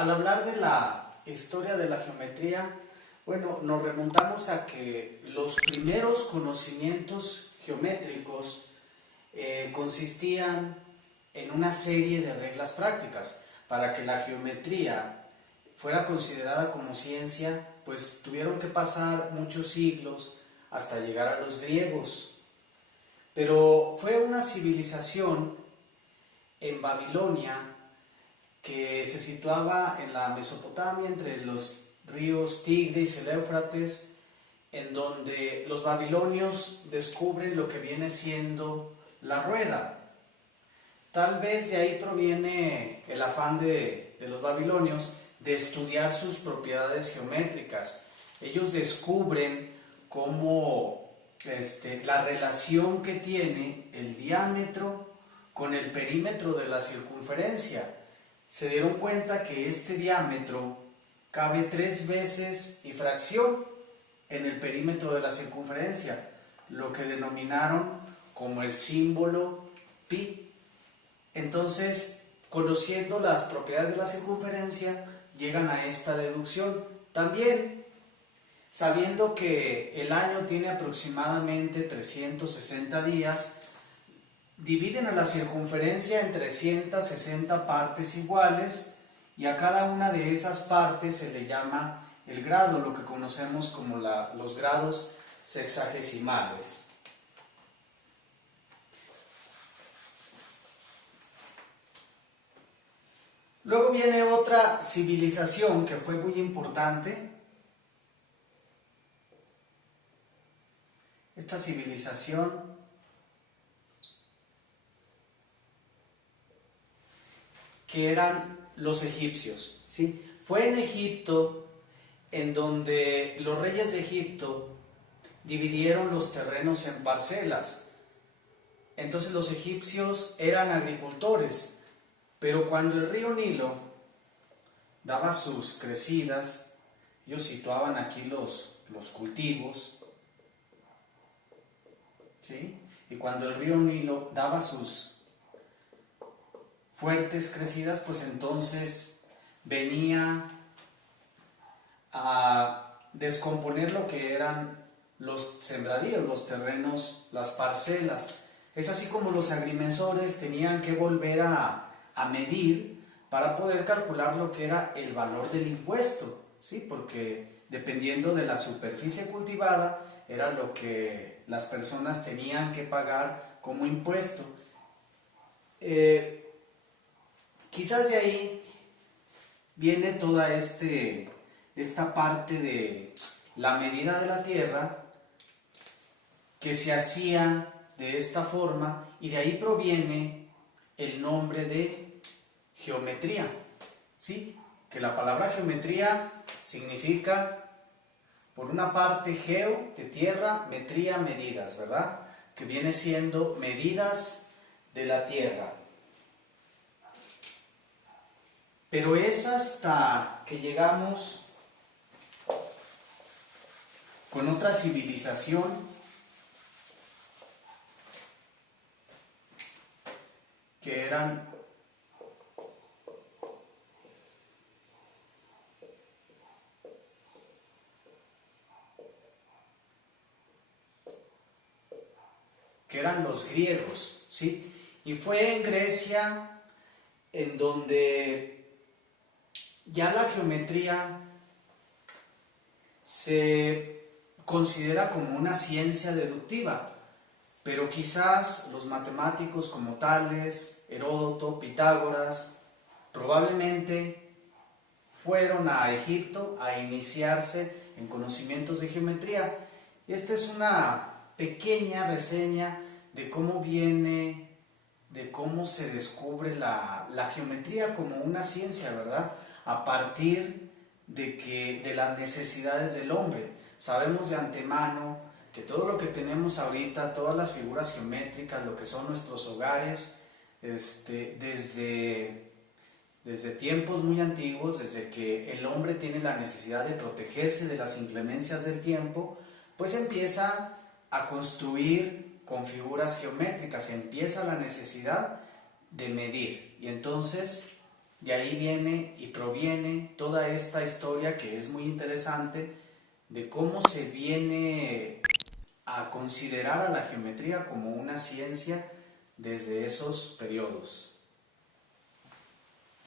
Al hablar de la historia de la geometría, bueno, nos remontamos a que los primeros conocimientos geométricos consistían en una serie de reglas prácticas. Para que la geometría fuera considerada como ciencia, pues tuvieron que pasar muchos siglos hasta llegar a los griegos. Pero fue una civilización en Babilonia que se situaba en la Mesopotamia entre los ríos Tigris y el Éufrates, en donde los babilonios descubren lo que viene siendo la rueda. Tal vez de ahí proviene el afán de los babilonios de estudiar sus propiedades geométricas. Ellos descubren cómo la relación que tiene el diámetro con el perímetro de la circunferencia. Se dieron cuenta que este diámetro cabe 3 veces y fracción en el perímetro de la circunferencia, lo que denominaron como el símbolo pi. Entonces, conociendo las propiedades de la circunferencia, llegan a esta deducción. También, sabiendo que el año tiene aproximadamente 360 días, dividen a la circunferencia en 360 partes iguales y a cada una de esas partes se le llama el grado, lo que conocemos como los grados sexagesimales. Luego viene otra civilización que fue muy importante. Esta civilización que eran los egipcios, ¿sí? Fue en Egipto en donde los reyes de Egipto dividieron los terrenos en parcelas. Entonces los egipcios eran agricultores, pero cuando el río Nilo daba sus crecidas, ellos situaban aquí los cultivos, ¿sí? Y cuando el río Nilo daba sus fuertes crecidas, pues entonces venía a descomponer lo que eran los sembradíos, los terrenos, las parcelas. Es así como los agrimensores tenían que volver a medir para poder calcular lo que era el valor del impuesto, ¿sí? Porque dependiendo de la superficie cultivada era lo que las personas tenían que pagar como impuesto. Quizás de ahí viene toda esta parte de la medida de la tierra que se hacía de esta forma, y de ahí proviene el nombre de geometría, ¿sí? Que la palabra geometría significa, por una parte, geo, de tierra, metría, medidas, ¿verdad? Que viene siendo medidas de la tierra. Pero es hasta que llegamos con otra civilización que eran los griegos, ¿sí? Y fue en Grecia en donde ya la geometría se considera como una ciencia deductiva, pero quizás los matemáticos como Tales, Heródoto, Pitágoras, probablemente fueron a Egipto a iniciarse en conocimientos de geometría. Esta es una pequeña reseña de cómo viene, de cómo se descubre la geometría como una ciencia, ¿verdad? A partir de las necesidades del hombre. Sabemos de antemano que todo lo que tenemos ahorita, todas las figuras geométricas, lo que son nuestros hogares, desde tiempos muy antiguos, desde que el hombre tiene la necesidad de protegerse de las inclemencias del tiempo, pues empieza a construir con figuras geométricas, empieza la necesidad de medir. Y entonces De ahí viene y proviene toda esta historia que es muy interesante de cómo se viene a considerar a la geometría como una ciencia desde esos periodos.